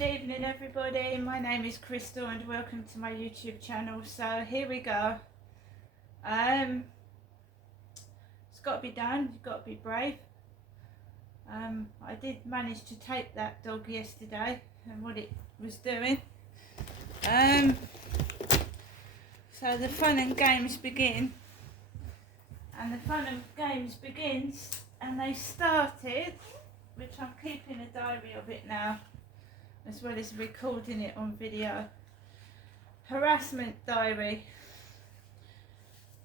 Good evening everybody, my name is Crystal and welcome to my YouTube channel. So here we go. It's got to be done, you've got to be brave. I did manage to take that dog yesterday and what it was doing. So the fun and games begin. And the fun and games begins and they started, which I'm keeping a diary of it now, as well as recording it on video. Harassment diary.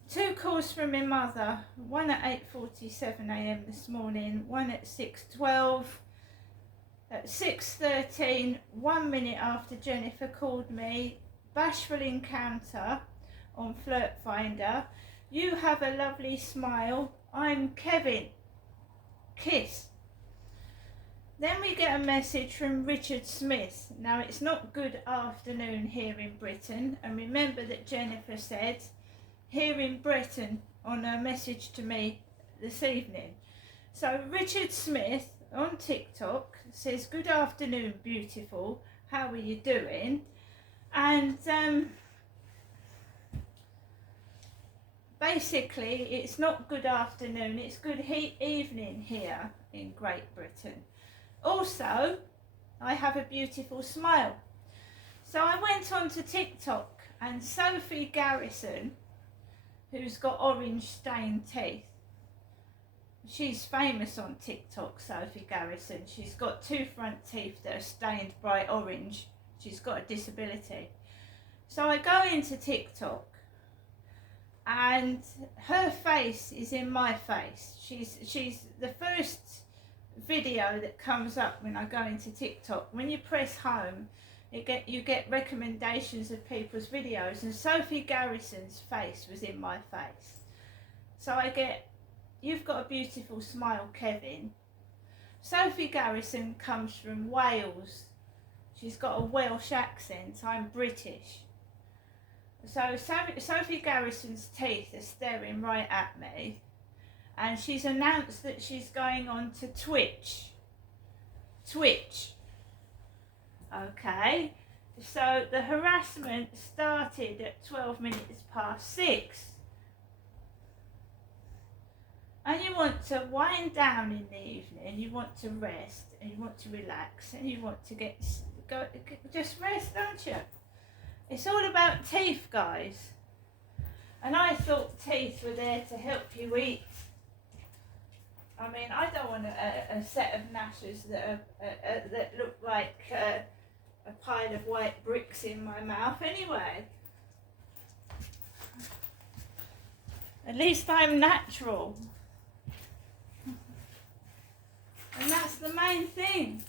2 calls from my mother, one at 8:47 a.m. this morning, one at 6:12, at 6:13, 1 minute after Jennifer called me, bashful encounter on Flirt Finder. You have a lovely smile, I'm Kevin, kiss. Then we get a message from Richard Smith. Now it's not good afternoon here in Britain, and remember that Jennifer said here in Britain on her message to me this evening. So Richard Smith on TikTok says, good afternoon beautiful, how are you doing? And basically it's not good afternoon, it's good evening here in Great Britain. Also, I have a beautiful smile. So I went on to TikTok and Sophie Garrison, who's got orange stained teeth. She's famous on TikTok, Sophie Garrison. She's got 2 front teeth that are stained bright orange. She's got a disability. So I go into TikTok and her face is in my face. She's the first video that comes up when I go into TikTok. When you press home, you get recommendations of people's videos, and Sophie Garrison's face was in my face. So I get, you've got a beautiful smile, Kevin. Sophie Garrison comes from Wales. She's got a Welsh accent. I'm British. So Sophie Garrison's teeth are staring right at me. And she's announced that she's going on to Twitch. Okay, so the harassment started at 12 minutes past 6. And you want to wind down in the evening, you want to rest, and you want to relax, and you want to just rest, don't you? It's all about teeth, guys. And I thought teeth were there to help you eat. I mean, I don't want a set of gnashers that look like a pile of white bricks in my mouth anyway. At least I'm natural. And that's the main thing.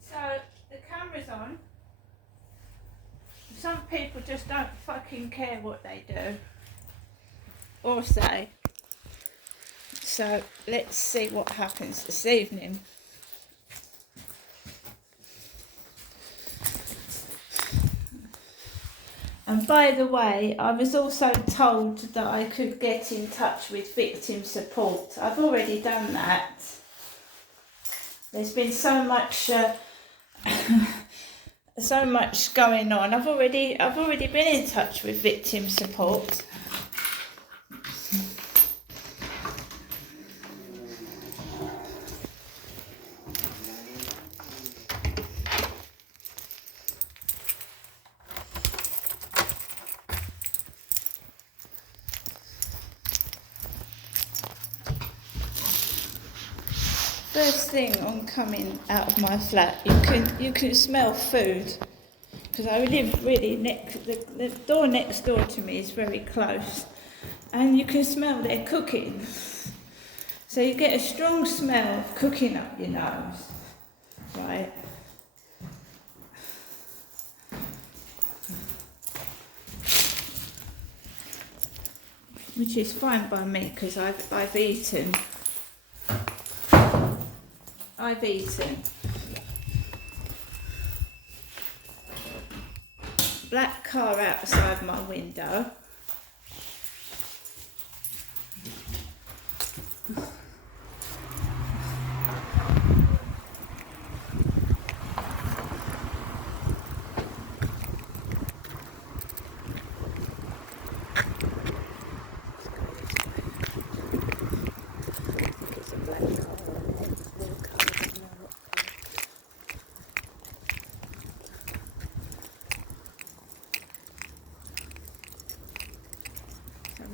So, the camera's on. Some people just don't fucking care what they do or say. So let's see what happens this evening. And by the way, I was also told that I could get in touch with victim support. I've already done that. There's been so much going on. I've already been in touch with victim support. First thing on coming out of my flat, you can smell food, because I live really the door next door to me is very close, and you can smell they're cooking. So you get a strong smell of cooking up your nose, right? Which is fine by me because I've eaten. Black car outside my window.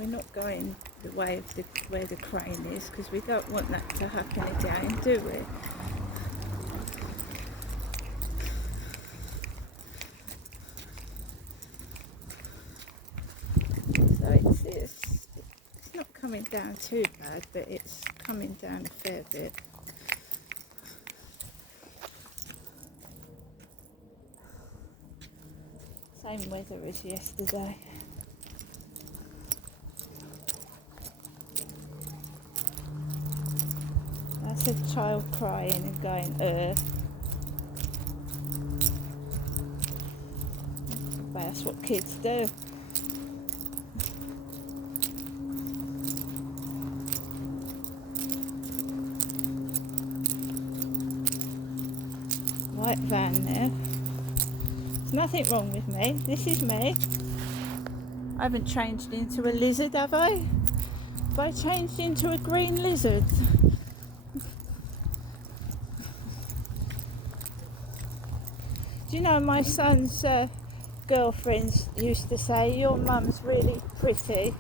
we're not going the way of where the crane is, because we don't want that to happen again, do we? So it's not coming down too bad, but it's coming down a fair bit. Same weather as yesterday. That's a child crying and going, But that's what kids do. White van there. There's nothing wrong with me. This is me. I haven't changed into a lizard, have I? Have I changed into a green lizard? Do you know my son's girlfriends used to say, your mum's really pretty.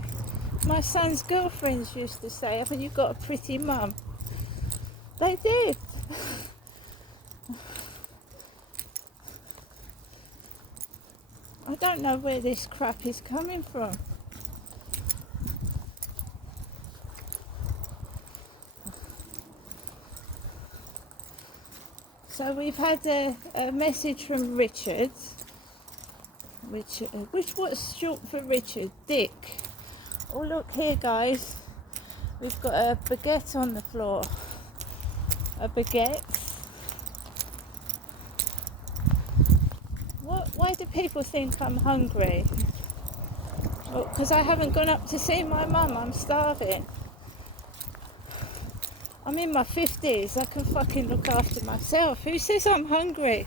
My son's girlfriends used to say, haven't you got a pretty mum? They did. I don't know where this crap is coming from. So we've had a message from Richard, which what's short for Richard? Dick. Oh look here guys, we've got a baguette on the floor. A baguette. Why do people think I'm hungry? Well, because I haven't gone up to see my mum, I'm starving. I'm in my 50s, I can fucking look after myself. Who says I'm hungry?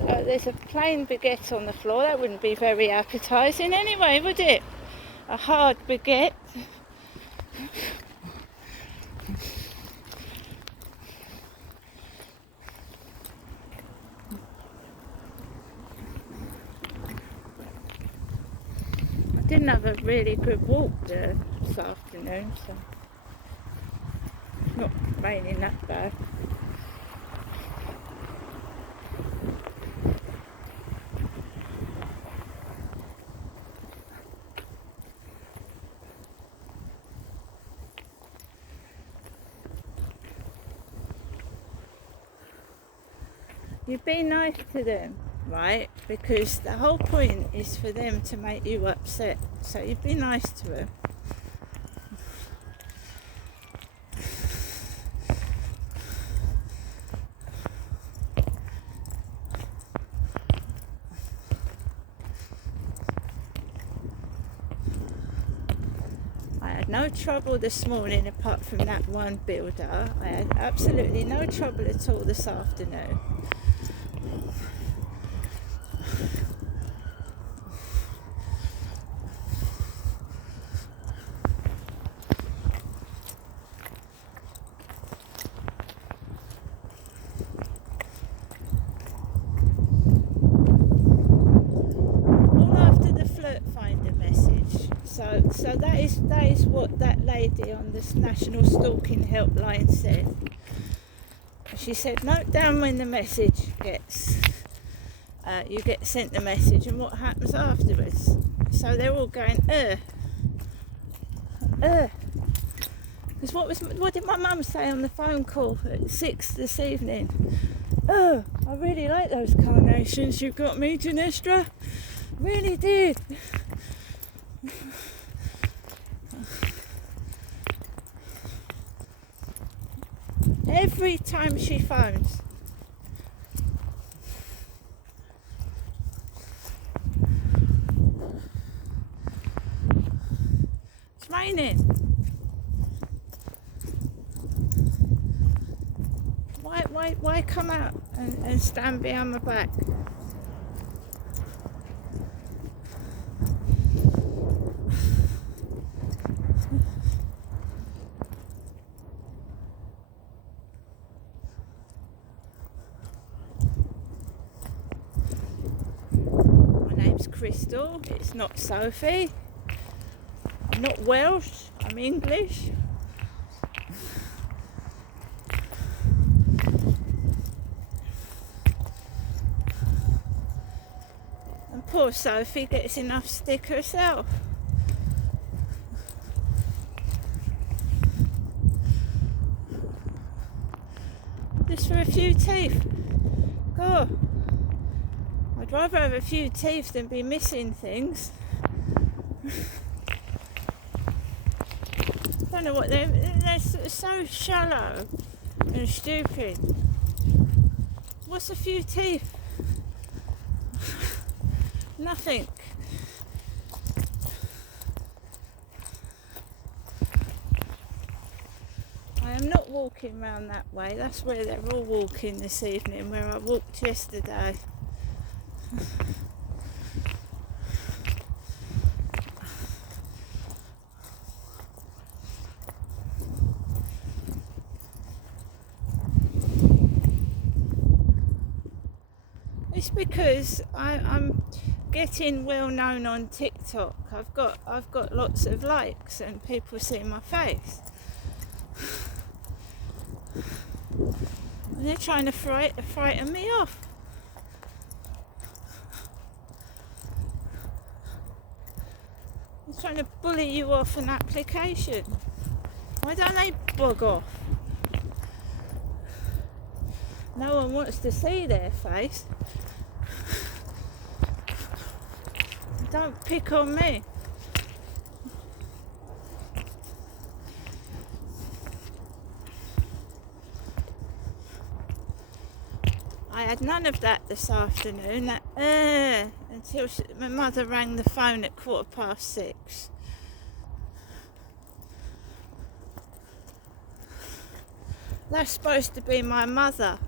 There's a plain baguette on the floor, that wouldn't be very appetising anyway, would it? A hard baguette. I didn't have a really good walk this afternoon, so it's not raining that bad. You be nice to them, right? Because the whole point is for them to make you upset. So you be nice to them. I had no trouble this morning apart from that one builder. I had absolutely no trouble at all this afternoon. So that is what that lady on this National Stalking Helpline said. She said, note down when the message gets, you get sent the message and what happens afterwards. So they're all going, because what did my mum say on the phone call at 6 this evening? I really like those carnations you got me, Janestra. Really did. Every time she phones. It's raining. Why come out and stand behind my back? Crystal, it's not Sophie. I'm not Welsh, I'm English. And poor Sophie gets enough stick herself. Just for a few teeth. God, I'd rather have a few teeth than be missing things. I don't know what they're so shallow and stupid. What's a few teeth? Nothing. I am not walking round that way. That's where they're all walking this evening, where I walked yesterday. It's because I'm getting well known on TikTok. I've got lots of likes and people see my face. And they're trying to frighten me off. They're trying to bully you off an application. Why don't they bug off? No one wants to see their face. Don't pick on me. I had none of that this afternoon, until my mother rang the phone at 6:15. That's supposed to be my mother.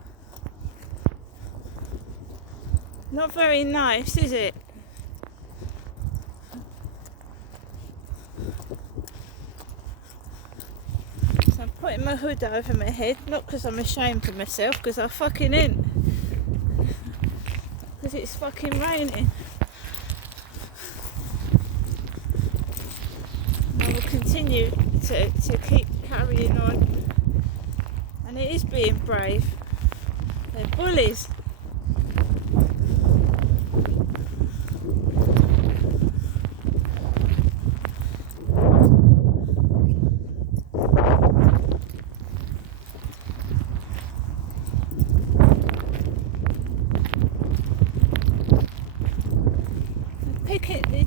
Not very nice, is it? So I'm putting my hood over my head, not because I'm ashamed of myself, because I fucking ain't. Because it's fucking raining. I will continue to keep carrying on. And it is being brave. They're bullies.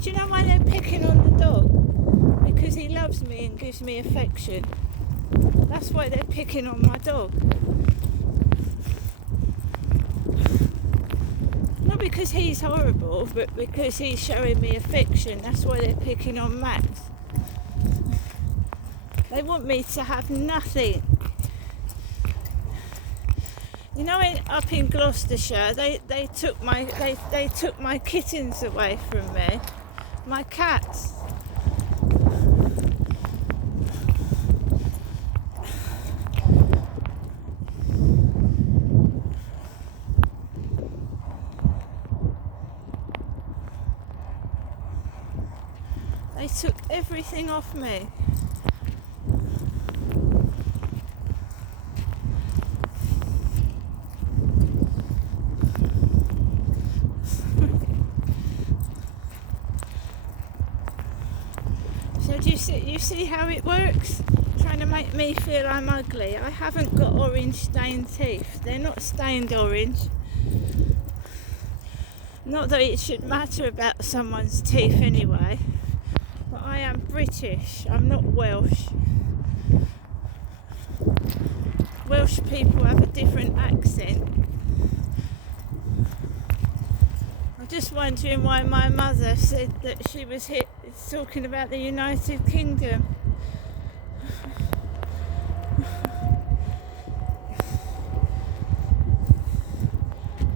Do you know why they're picking on the dog? Because he loves me and gives me affection. That's why they're picking on my dog. Not because he's horrible, but because he's showing me affection. That's why they're picking on Max. They want me to have nothing. You know, up in Gloucestershire, they took my kittens away from me, my cats. They took everything off me. You see how it works? Trying to make me feel I'm ugly. I haven't got orange stained teeth. They're not stained orange. Not that it should matter about someone's teeth anyway. But I am British. I'm not Welsh. Welsh people have a different accent. I'm just wondering why my mother said that she was talking about the United Kingdom.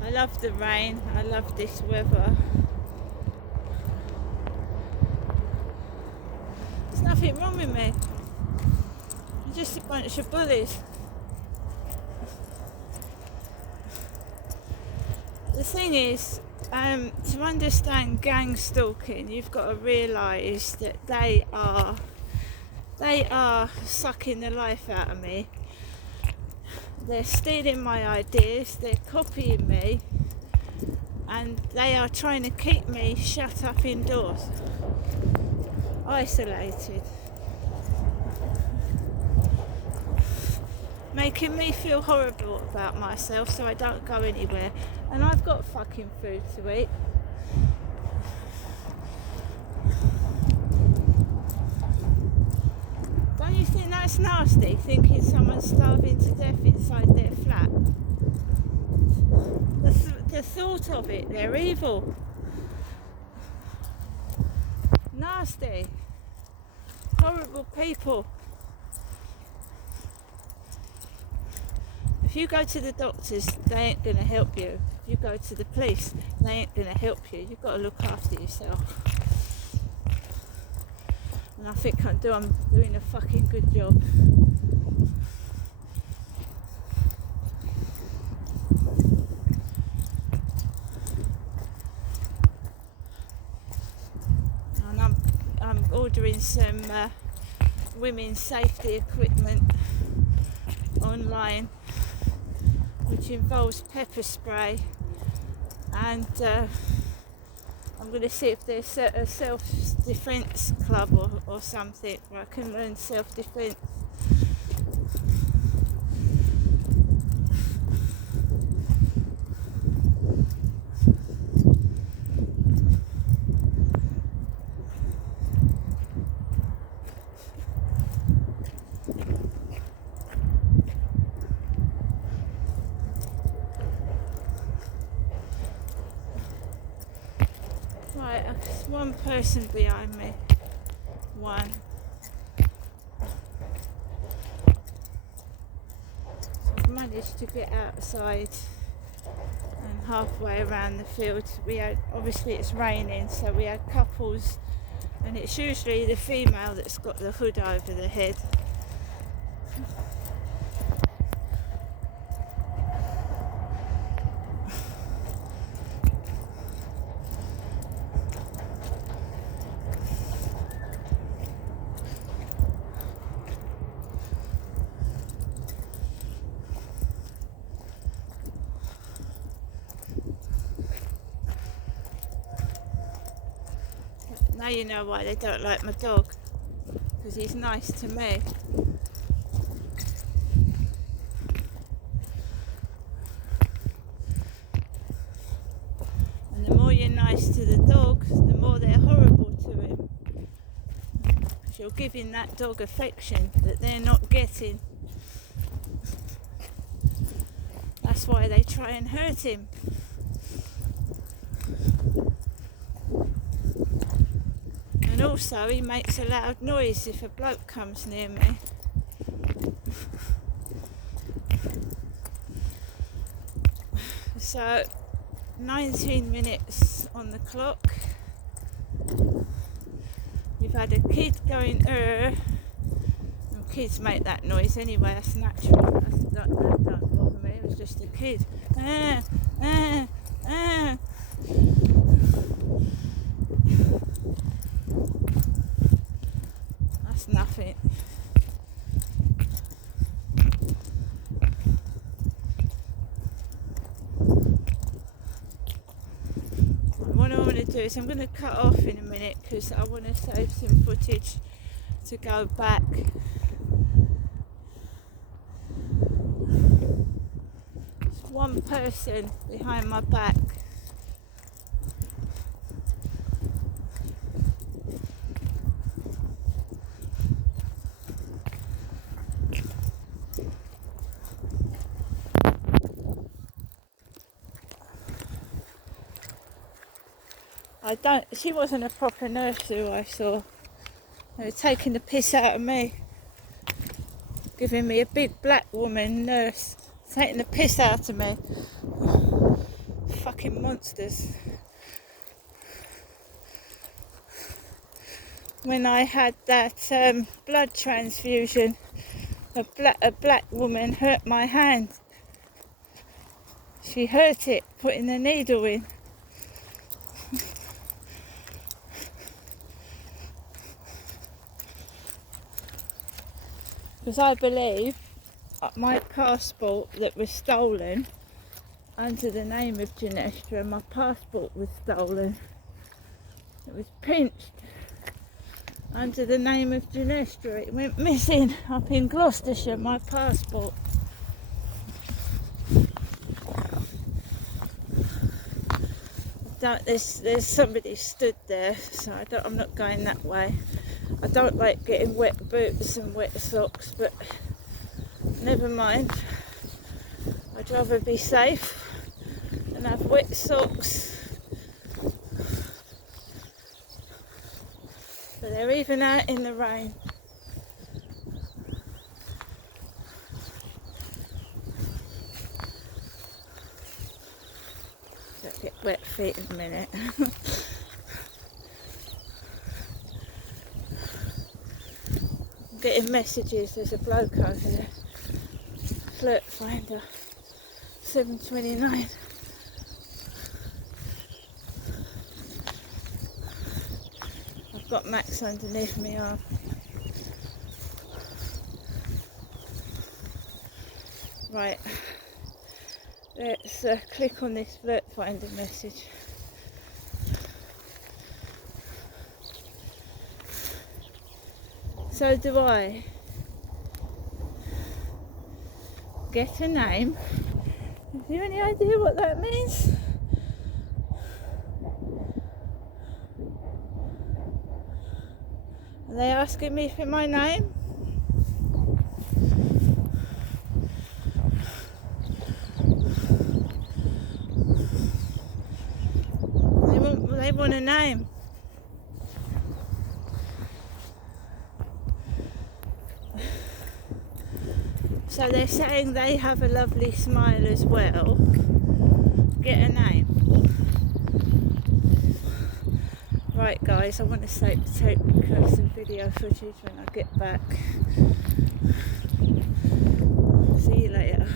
I love the rain. I love this weather. There's nothing wrong with me. I'm just a bunch of bullies. The thing is, To understand gang stalking, you've got to realise that they are sucking the life out of me. They're stealing my ideas, they're copying me, and they are trying to keep me shut up indoors, isolated, making me feel horrible about myself so I don't go anywhere. And I've got fucking food to eat. Don't you think that's nasty, thinking someone's starving to death inside their flat? The thought of it, they're evil. Nasty. Horrible people. If you go to the doctors, they ain't going to help you. If you go to the police, they ain't going to help you. You've got to look after yourself. And I think I'm doing a fucking good job. And I'm ordering some women's safety equipment online, which involves pepper spray, and I'm going to see if there's a self-defence club or something where I can learn self-defence. Right, there's one person behind me. One. So I've managed to get outside and halfway around the field. Obviously it's raining, so we had couples, and it's usually the female that's got the hood over the head. Now you know why they don't like my dog, because he's nice to me. And the more you're nice to the dog, the more they're horrible to him. Because you're giving that dog affection that they're not getting. That's why they try and hurt him. And also he makes a loud noise if a bloke comes near me. So 19 minutes on the clock. We've had a kid going and kids make that noise anyway, that's natural. That don't bother me, it was just a kid. That's nothing. What I want to do is I'm going to cut off in a minute because I want to save some footage to go back. There's one person behind my back. She wasn't a proper nurse who I saw. They were taking the piss out of me. Giving me a big black woman nurse. Taking the piss out of me. Fucking monsters. When I had that blood transfusion, a black woman hurt my hand. She hurt it, putting the needle in. because I believe my passport that was stolen under the name of Ginestra, my passport was stolen. It was pinched under the name of Ginestra. It went missing up in Gloucestershire, my passport. There's somebody stood there, so I'm not going that way. I don't like getting wet boots and wet socks, but never mind. I'd rather be safe than have wet socks. But they're even out in the rain. Don't get wet feet in a minute. I'm getting messages. There's a bloke over there. Flirt finder. 7:29. I've got Max underneath my arm. Right. Let's click on this flirt finder message. So do I get a name? Have you any idea what that means? Are they asking me for my name? They want a name. So they're saying they have a lovely smile as well. Get a name. Right guys, I want to take some video footage when I get back. See you later.